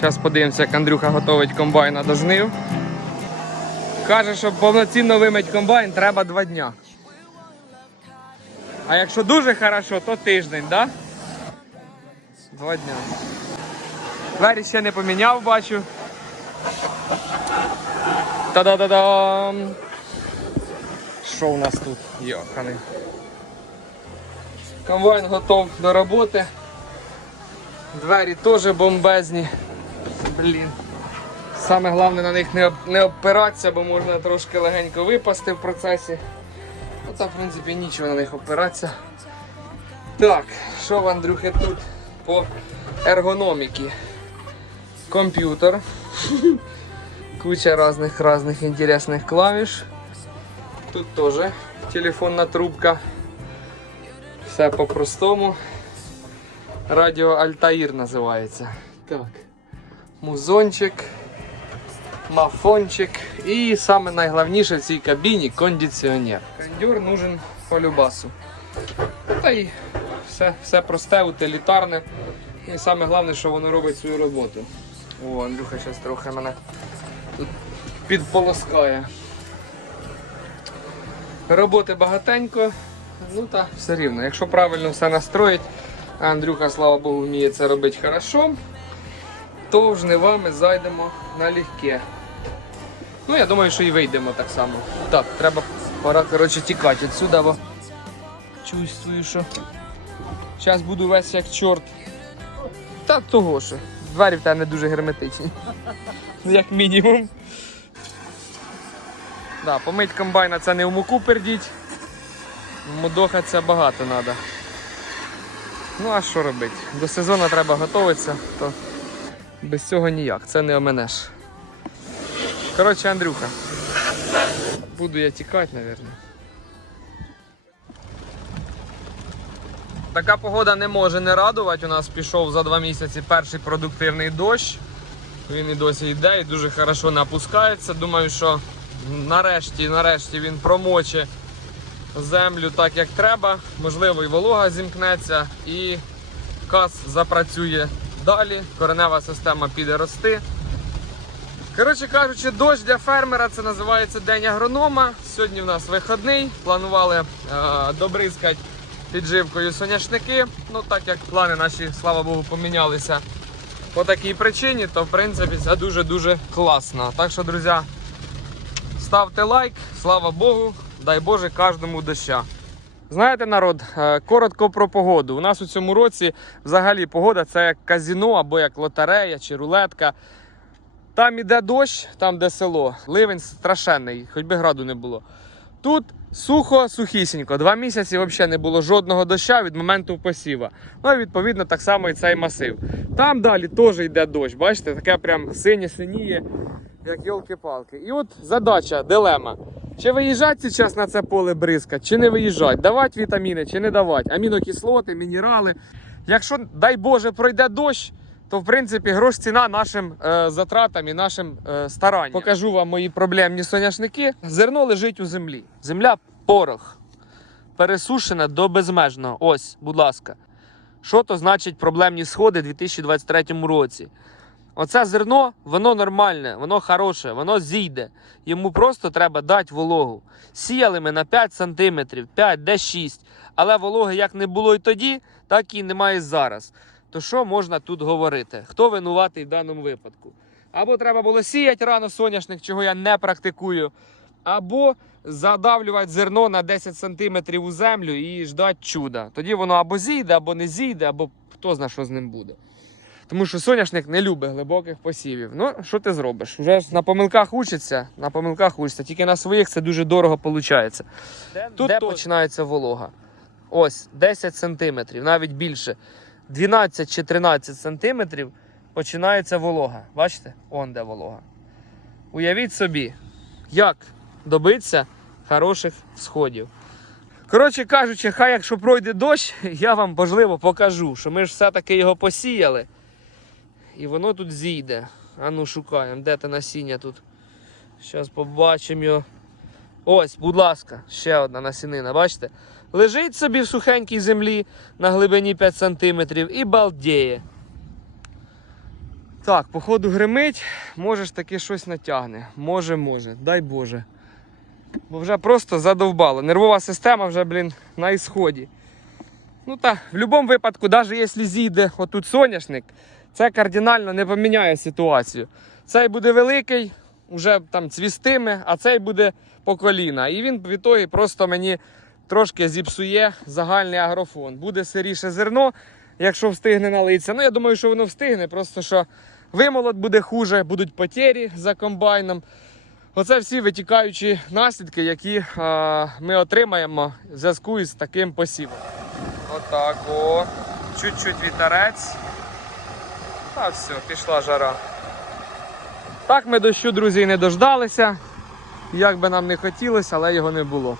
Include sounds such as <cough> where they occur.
Зараз подивимося, як Андрюха готовить комбайна до жнив. Каже, щоб повноцінно вимить комбайн, треба два дня. А якщо дуже хорошо, то тиждень, так? Да? Два дня. Двері ще не поміняв, бачу. Та-да-да-дам! Що у нас тут? Йоханий. Комбайн готов до роботи. Двері теж бомбезні. Блін. Саме головне на них не, об- не опиратися, бо можна трошки легенько випасти в процесі. Ну та в принципі нічого на них опиратися. Так, що в Андрюхи тут по ергономіки? Комп'ютер. <laughs> Куча разных разных интересных клавиш. Тут тоже телефонна трубка. Все по-простому. Радіо Альтаїр називається. Так. Музончик, мафончик і саме найголовніше в цій кабіні кондиціонер. Кондюр нужен по любасу. Та й все, все просте, утилітарне. І саме головне, що воно робить свою роботу. О, Андрюха зараз трохи мене тут підполоскає. Роботи багатенько, ну та все рівно. Якщо правильно все настроїть, Андрюха, слава Богу, вміє це робити хорошо, то в жнива ми зайдемо налегке. Ну, я думаю, що і вийдемо так само. Так, треба пора коротше, тікати відсюди, бо чувствую, що зараз буду весь як чорт. Та того що. Двері в тебе не дуже герметичні. Ну, як мінімум. Да, помить комбайна це не в муку пердіть. Мудохатися багато треба. Ну а що робити? До сезону треба готуватися, то без цього ніяк, це не оменеш. Коротше, Андрюха. Буду я тікати, мабуть. Така погода не може не радувати. У нас пішов за два місяці перший продуктивний дощ. Він і досі йде і дуже хорошо напускається. Думаю, що нарешті, нарешті він промоче землю так, як треба. Можливо, і волога зімкнеться, і каз запрацює далі. Коренева система піде рости. Коротше кажучи, дощ для фермера це називається День агронома. Сьогодні в нас вихідний. Планували е, добризкати підживкою соняшники. Ну так як плани наші, слава Богу, помінялися по такій причині, то в принципі це дуже-дуже класно. Так що, друзі, ставте лайк, слава Богу, дай Боже кожному доща. Знаєте, народ, е, коротко про погоду. У нас у цьому році взагалі погода це як казіно або як лотерея чи рулетка. Там іде дощ, там де село. Ливень страшенний, хоч би граду не було. Тут сухо, сухісінько. Два місяці взагалі не було жодного доща від моменту посіва. Ну і відповідно так само і цей масив. Там далі теж йде дощ. Бачите, таке прям синє синіє, як йолки-палки. І от задача, дилема. Чи виїжджати зараз на це поле бризкати, чи не виїжджати, давати вітаміни, чи не давати, амінокислоти, мінерали. Якщо, дай Боже, пройде дощ, то в принципі грош ціна нашим е, затратам і нашим е, старанням. Покажу вам мої проблемні соняшники. Зерно лежить у землі. Земля порох. Пересушена до безмежного. Ось, будь ласка. Що то значить проблемні сходи у 2023 році? Оце зерно, воно нормальне, воно хороше, воно зійде. Йому просто треба дати вологу. Сіяли ми на 5 см, 5, де 6. Але вологи як не було і тоді, так і немає зараз. То що можна тут говорити? Хто винуватий в даному випадку? Або треба було сіяти рано соняшник, чого я не практикую, або задавлювати зерно на 10 см у землю і ждати чуда. Тоді воно або зійде, або не зійде, або хто знає, що з ним буде. Тому що соняшник не любить глибоких посівів. Ну, що ти зробиш? Вже на помилках учиться, на помилках учиться, тільки на своїх це дуже дорого виходить. Тут де починається волога. Ось 10 см, навіть більше. 12 чи 13 см починається волога. Бачите? Он де волога. Уявіть собі, як добитися хороших сходів. Коротше кажучи, хай якщо пройде дощ, <laughs> я вам можливо покажу, що ми ж все-таки його посіяли. І воно тут зійде. А ну шукаємо, де те насіння тут. Зараз побачимо його. Ось, будь ласка, ще одна насінина, бачите? Лежить собі в сухенькій землі на глибині 5 см і балдіє. Так, походу гримить, може ж таки щось натягне. Може, може, дай Боже. Бо вже просто задовбало. Нервова система вже, блін, на ісході. Ну та в будь-якому випадку, навіть якщо зійде отут соняшник, це кардинально не поміняє ситуацію. Цей буде великий, вже там цвістиме, а цей буде по коліна. І він від того просто мені трошки зіпсує загальний агрофон. Буде сиріше зерно, якщо встигне налитися. Ну, я думаю, що воно встигне, просто що вимолот буде хуже, будуть потері за комбайном. Оце всі витікаючі наслідки, які е, ми отримаємо в зв'язку із таким посівом. Отак, о. Чуть-чуть вітерець. Та все, пішла жара. Так ми дощу, друзі, не дождалися. Як би нам не хотілося, але його не було.